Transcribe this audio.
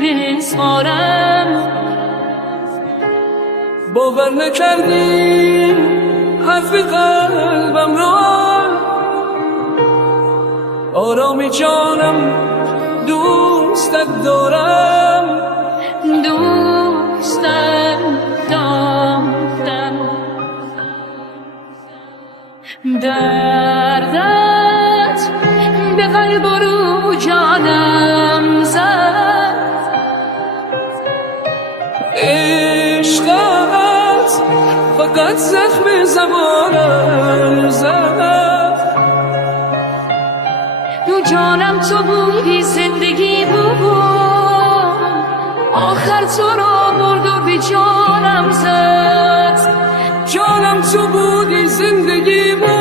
می‌سپارم. باور نکردی حرف قلبم را، آرامی جانم دوستت دارم، دوستت دارم. دردت به قلب و رو جانم زد، عشقت فقط زخم زبانم زد. دو جانم تو بودی، زندگی بود، آخر تو را برد و به جانم زد. جانم تو بودی، زندگی بود،